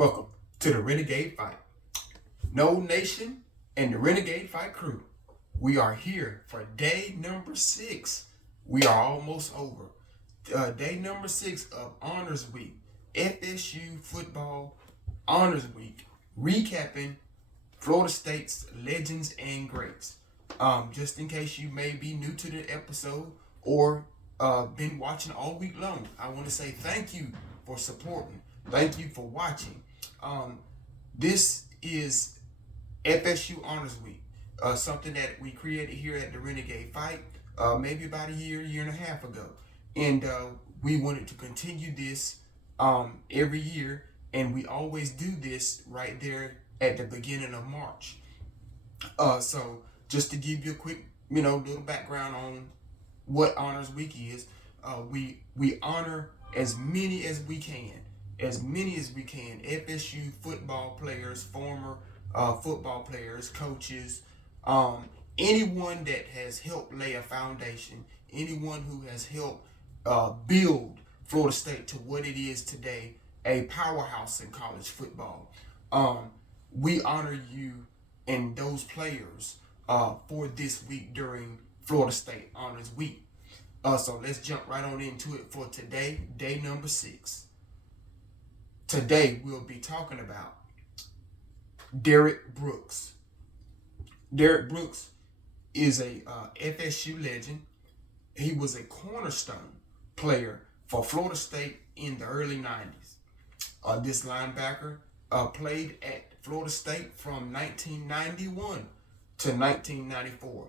Welcome to the Renegade Fight. Noles Nation and the Renegade Fight Crew. We are here for day number 6. We are almost over. Day number 6 of Honors Week. FSU Football Honors Week. Recapping Florida State's legends and greats. Just in case you may be new to the episode or been watching all week long, I want to say thank you for supporting. Thank you for watching. This is FSU Honors Week, something that we created here at the Renegade Fight maybe about a year and a half ago. And we wanted to continue this every year, and we always do this right there at the beginning of March. So just to give you a quick, little background on what Honors Week is, we honor as many as we can. FSU football players, former football players, coaches, anyone that has helped lay a foundation, anyone who has helped build Florida State to what it is today, a powerhouse in college football. We honor you and those players for this week during Florida State Honors Week. So let's jump right on into it for today, day number 6. Today, we'll be talking about Derrick Brooks. Derrick Brooks is a FSU legend. He was a cornerstone player for Florida State in the early 90s. This linebacker played at Florida State from 1991 to 1994.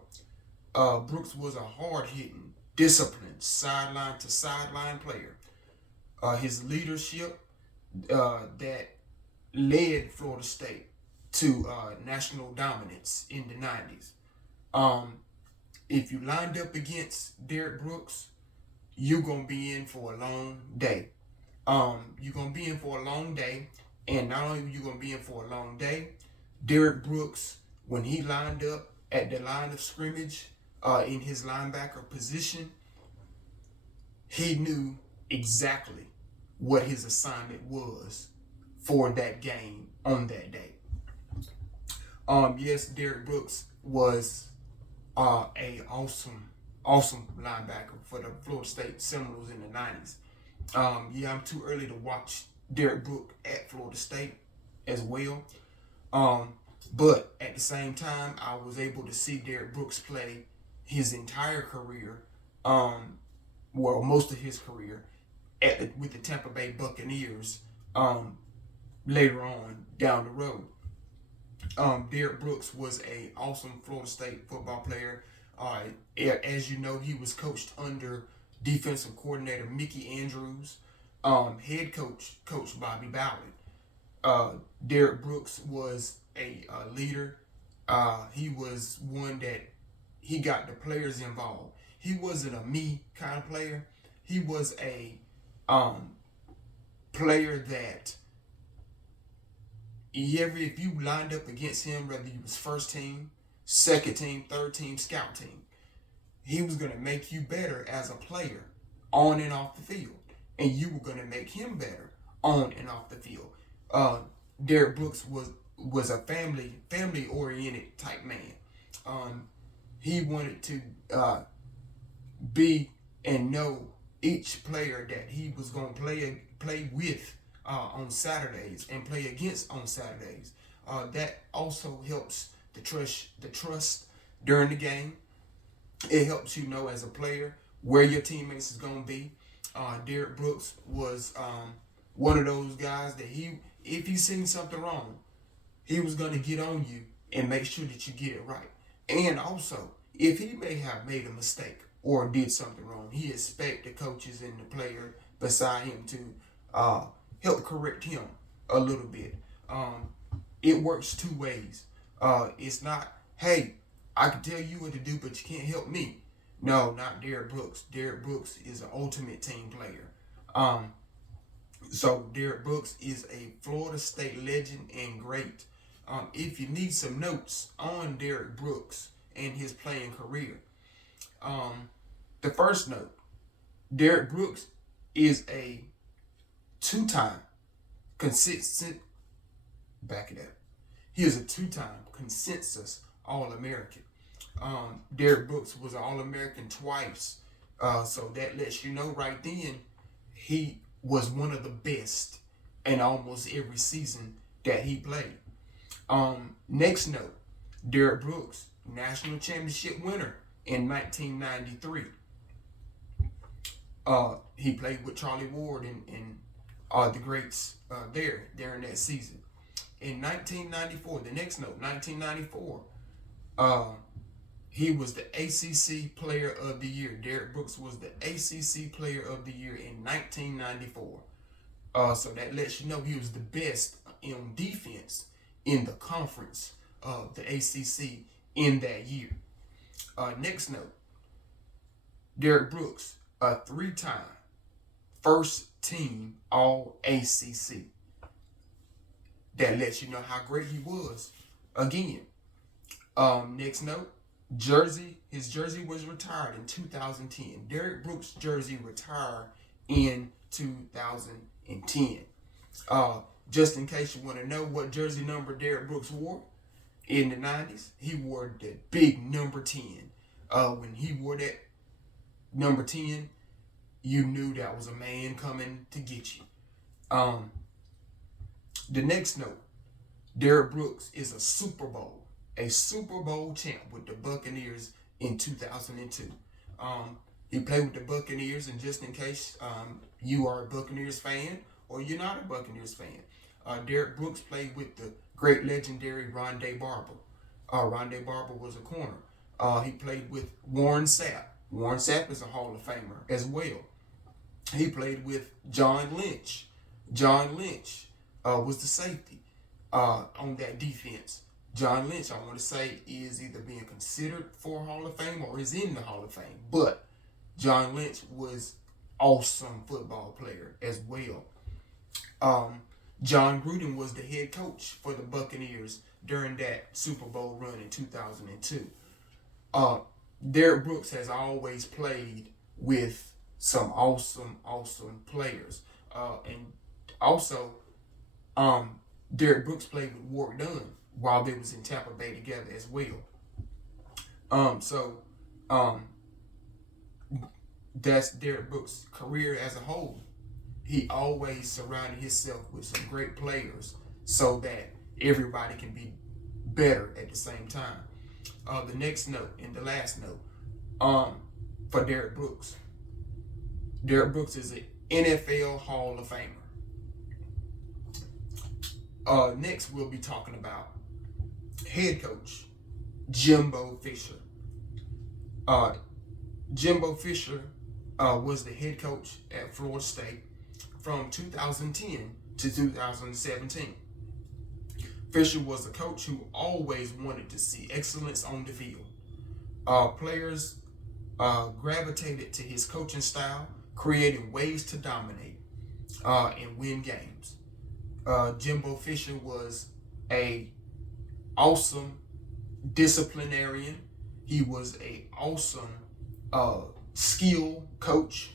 Brooks was a hard-hitting, disciplined, sideline-to-sideline player. His leadership that led Florida State to national dominance in the 90s. If you lined up against Derrick Brooks, you're going to be in for a long day. You're going to be in for a long day, and not only are you going to be in for a long day, Derrick Brooks, when he lined up at the line of scrimmage in his linebacker position, he knew exactly what his assignment was for that game on that day. Yes, Derrick Brooks was a awesome linebacker for the Florida State Seminoles in the 90s. I'm too early to watch Derrick Brooks at Florida State as well. But at the same time, I was able to see Derrick Brooks play his entire career, most of his career, with the Tampa Bay Buccaneers later on down the road. Derrick Brooks was an awesome Florida State football player. As you know, he was coached under defensive coordinator Mickey Andrews, head coach Bobby Ballard. Derrick Brooks was a leader. He was one that he got the players involved. He wasn't a me kind of player. He was a player that if you lined up against him, whether he was first team, second team, third team, scout team, he was going to make you better as a player on and off the field, and you were going to make him better on and off the field. Derrick Brooks was a family oriented type man. He wanted to be and know each player that he was going to play with on Saturdays and play against on Saturdays. That also helps the trust during the game. It helps you know as a player where your teammates is going to be. Derrick Brooks was one of those guys that if he seen something wrong, he was going to get on you and make sure that you get it right. And also, if he may have made a mistake or did something wrong, he expect the coaches and the player beside him to help correct him a little bit. It works two ways. It's not, hey, I can tell you what to do, but you can't help me. No, not Derrick Brooks. Derrick Brooks is an ultimate team player. So Derrick Brooks is a Florida State legend and great. If you need some notes on Derrick Brooks and his playing career, the first note, Derrick Brooks is a 2-time consistent Back it up. He is a two-time consensus All-American. Derrick Brooks was an All-American twice. So that lets you know right then he was one of the best in almost every season that he played. Next note, Derrick Brooks, national championship winner in 1993. He played with Charlie Ward in the greats during that season. In 1994, the next note, 1994, he was the ACC Player of the Year. Derrick Brooks was the ACC Player of the Year in 1994. So that lets you know he was the best in defense in the conference of the ACC in that year. Next note, Derrick Brooks, a three-time first team All-ACC. That lets you know how great he was. Again, next note, his jersey was retired in 2010. Derrick Brooks' jersey retired in 2010. Just in case you want to know what jersey number Derrick Brooks wore in the 90s, he wore the big number 10. When he wore that number 10, you knew that was a man coming to get you. The next note, Derrick Brooks is a Super Bowl champ with the Buccaneers in 2002. He played with the Buccaneers, and just in case you are a Buccaneers fan or you're not a Buccaneers fan, Derrick Brooks played with the great legendary Rondé Barber. Rondé Barber was a corner. He played with Warren Sapp. Warren Sapp is a Hall of Famer as well. He played with John Lynch. John Lynch was the safety on that defense. John Lynch, I want to say, is either being considered for Hall of Fame or is in the Hall of Fame. But John Lynch was awesome football player as well. John Gruden was the head coach for the Buccaneers during that Super Bowl run in 2002. Derrick Brooks has always played with some awesome players. And also, Derrick Brooks played with Ward Dunn while they was in Tampa Bay together as well. That's Derrick Brooks' career as a whole. He always surrounded himself with some great players so that everybody can be better at the same time. The next note and the last note for Derrick Brooks. Derrick Brooks is an NFL Hall of Famer. Next, we'll be talking about head coach Jimbo Fisher. Jimbo Fisher was the head coach at Florida State from 2010 to 2017. Fisher was a coach who always wanted to see excellence on the field. Players gravitated to his coaching style, creating ways to dominate and win games. Jimbo Fisher was a awesome disciplinarian. He was a awesome skill coach,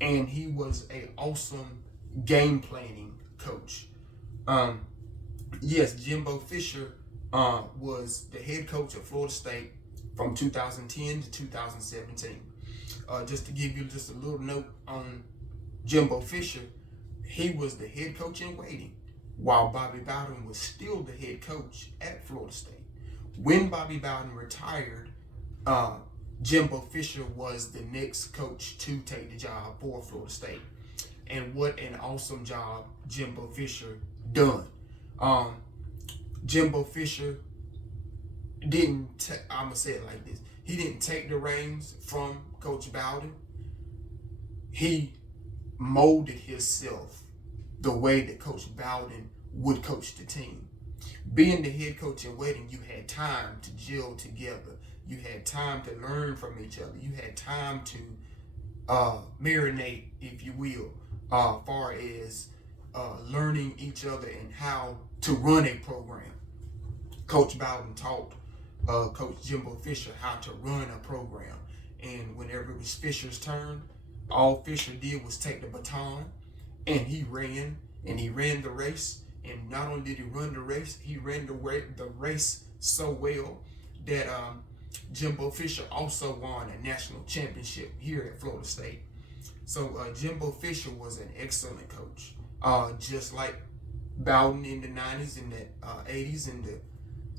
and he was a awesome game planning coach. Yes, Jimbo Fisher was the head coach at Florida State from 2010 to 2017. Just to give you just a little note on Jimbo Fisher, he was the head coach in waiting while Bobby Bowden was still the head coach at Florida State. When Bobby Bowden retired, Jimbo Fisher was the next coach to take the job for Florida State. And what an awesome job Jimbo Fisher done. Jimbo Fisher didn't, I'm going to say it like this. He didn't take the reins from Coach Bowden. He molded himself the way that Coach Bowden would coach the team. Being the head coach in waiting, you had time to gel together. You had time to learn from each other. You had time to marinate, if you will, far as learning each other and how to run a program. Coach Bowden taught Coach Jimbo Fisher how to run a program. And whenever it was Fisher's turn, all Fisher did was take the baton and he ran the race And not only did he run the race, he ran the race so well that Jimbo Fisher also won a national championship here at Florida State. So Jimbo Fisher was an excellent coach, just like Bowden in the 90s and the 80s and the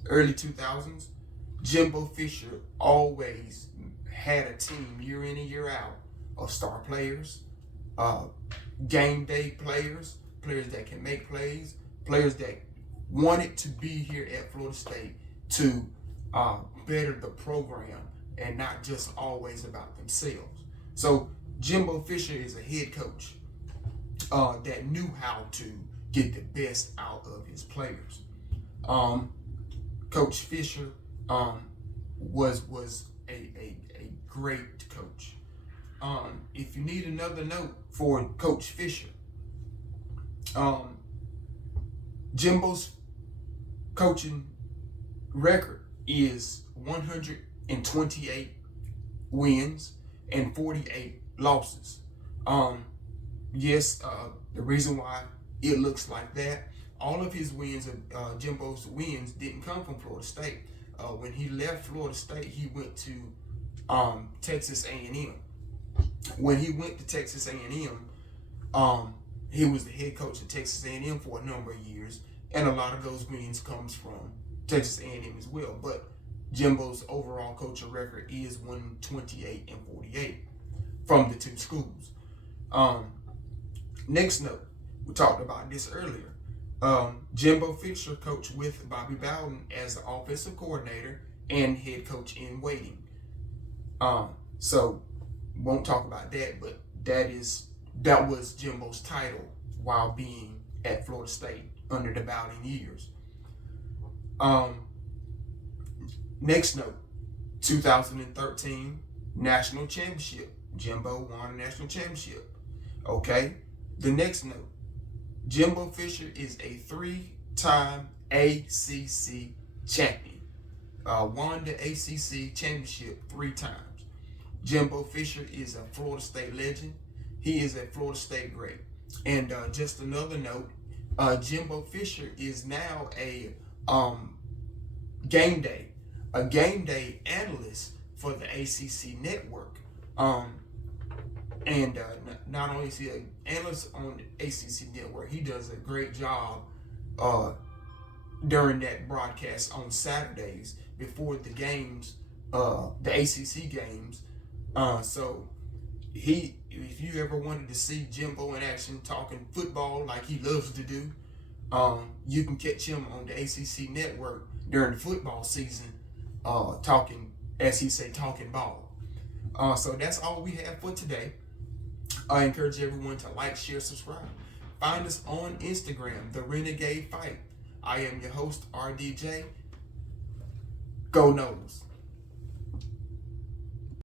early 2000s. Jimbo Fisher always had a team year in and year out of star players, game day players, players that can make plays, players that wanted to be here at Florida State to better the program and not just always about themselves. So Jimbo Fisher is a head coach that knew how to get the best out of his players. Coach Fisher was a great coach. If you need another note for Coach Fisher, Jimbo's coaching record is 128 wins and 48 losses. Yes, the reason why it looks like that, all of his wins, Jimbo's wins, didn't come from Florida State. When he left Florida State, he went to Texas A&M. When he went to Texas A&M, he was the head coach at Texas A&M for a number of years, and a lot of those wins comes from Texas A&M as well. But Jimbo's overall coaching record is 128 and 48 from the two schools. Next note, we talked about this earlier. Jimbo Fisher coached with Bobby Bowden as the offensive coordinator and head coach in waiting. So won't talk about that, but that was Jimbo's title while being at Florida State under the Bowden years. Next note, 2013 national championship. Jimbo won a national championship. Okay. The next note, Jimbo Fisher is a 3-time ACC champion. Won the ACC championship 3 times. Jimbo Fisher is a Florida State legend. He is a Florida State great. And just another note, Jimbo Fisher is now a game day analyst for the ACC network. And not only is he an analyst on the ACC network, he does a great job during that broadcast on Saturdays before the games, the ACC games. So if you ever wanted to see Jimbo in action talking football like he loves to do, you can catch him on the ACC network during the football season, talking, as he say, talking ball. So that's all we have for today. I encourage everyone to like, share, subscribe. Find us on Instagram, The Renegade Fight. I am your host, RDJ. Go Noles.